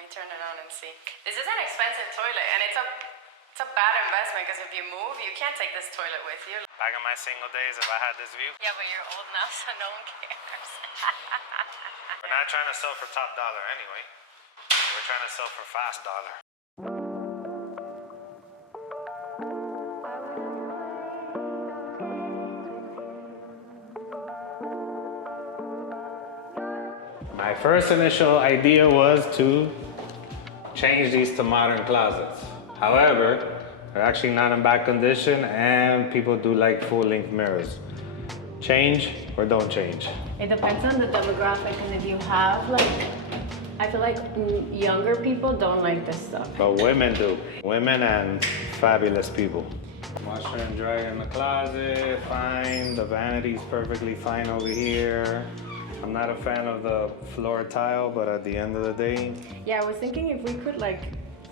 me turn it on and see. This is an expensive toilet, and it's a bad investment because if you move, you can't take this toilet with you. Back in my single days, if I had this view. Yeah, but you're old now, so no one cares. We're not trying to sell for top dollar anyway. We're trying to sell for fast dollar. My first initial idea was to change these to modern closets. However, they're actually not in bad condition and people do like full-length mirrors. Change or don't change? It depends on the demographic, and if you have I feel like younger people don't like this stuff. But women do. Women and fabulous people. Washer and dryer in the closet, fine. The vanity's perfectly fine over here. I'm not a fan of the floor tile, but at the end of the day. Yeah, I was thinking if we could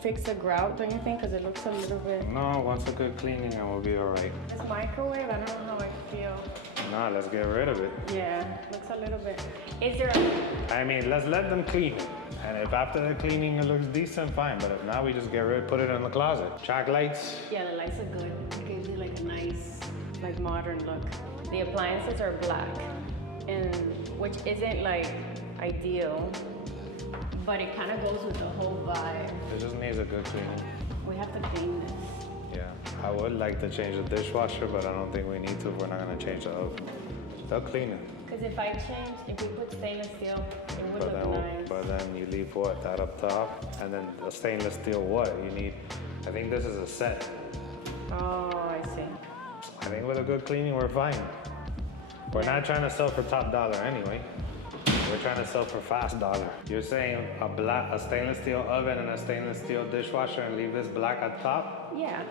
fix the grout, don't you think? Because it looks a little bit. No, once a good cleaning and we'll be all right. This microwave, I don't know how I feel. No, let's get rid of it. Yeah, looks a little bit. Is there I mean, let's let them clean it. And if after the cleaning it looks decent, fine. But if not, we just get rid, put it in the closet. Track lights. Yeah, the lights are good. It gives you a nice, modern look. The appliances are black, and which isn't ideal, but it kind of goes with the whole vibe. It just needs a good cleaning. We have to clean this. Yeah, I would like to change the dishwasher, but I don't think we need to. We're not gonna change the oven. They'll clean it. Because if we put stainless steel, it would look nice. But then you leave what? That up top? And then the stainless steel what? You need, I think this is a set. Oh, I see. I think with a good cleaning, we're fine. We're not trying to sell for top dollar anyway. We're trying to sell for fast dollar. You're saying a stainless steel oven and a stainless steel dishwasher and leave this black at top? Yeah.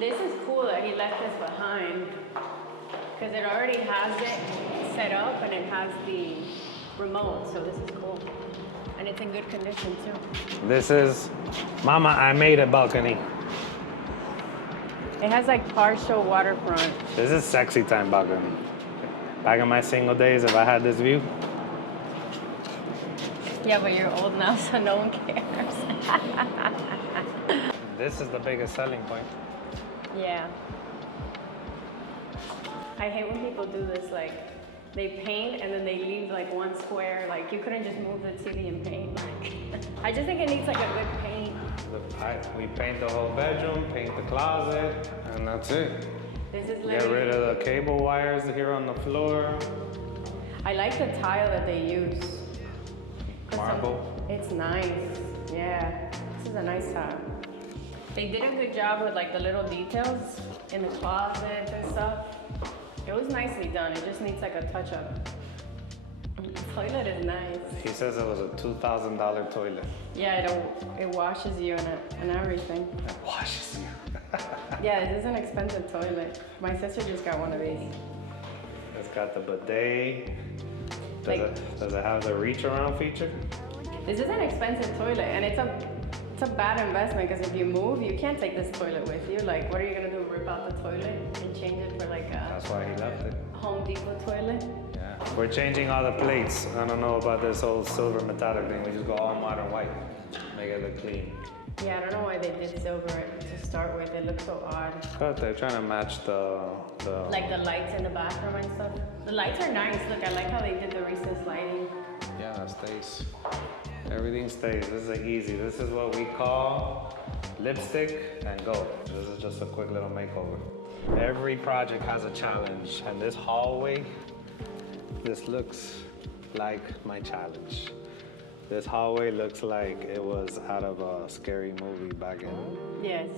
This is cool that he left this behind because it already has it set up and it has the remote, so this is cool. And it's in good condition too. This is, Mama, I made a balcony. It has partial waterfront. This is sexy time balcony. Back in my single days, if I had this view. Yeah, but you're old now, so no one cares. This is the biggest selling point. Yeah. I hate when people do this, they paint and then they leave one square, you couldn't just move the TV and paint. I just think it needs a good paint. We paint the whole bedroom, paint the closet, and that's it. This is Get rid of the cable wires here on the floor. I like the tile that they use. Marble. It's nice, yeah. This is a nice tile. They did a good job with the little details in the closet and stuff. It was nicely done. It just needs a touch up. The toilet is nice. He says it was a $2,000 toilet. Yeah, it washes you and everything. It washes you. Yeah, this is an expensive toilet. My sister just got one of these. It's got the bidet. Does it have the reach around feature? This is an expensive toilet, and it's a bad investment because if you move, you can't take this toilet with you. What are you gonna do? Rip out the toilet and change it for That's why he left it. Home Depot toilet? Yeah. We're changing all the plates. I don't know about this whole silver metallic thing. We just go all modern white. Make it look clean. Yeah, I don't know why they did silver to start with. It looks so odd. But they're trying to match the the lights in the bathroom and stuff. The lights are nice. Look, I like how they did the recessed lighting. Yeah, that stays. Everything stays. This is easy. This is what we call lipstick and go. This is just a quick little makeover. Every project has a challenge, and this hallway, this looks like my challenge. This hallway looks like it was out of a scary movie back in. Yes.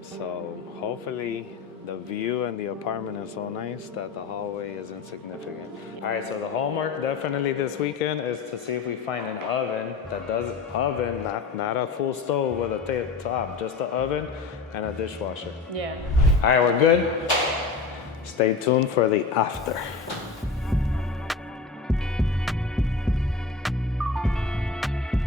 So hopefully the view and the apartment is so nice that the hallway is insignificant. All right, so the homework definitely this weekend is to see if we find an oven that does oven, not a full stove with a top, just the oven and a dishwasher. Yeah. All right, we're good. Stay tuned for the after.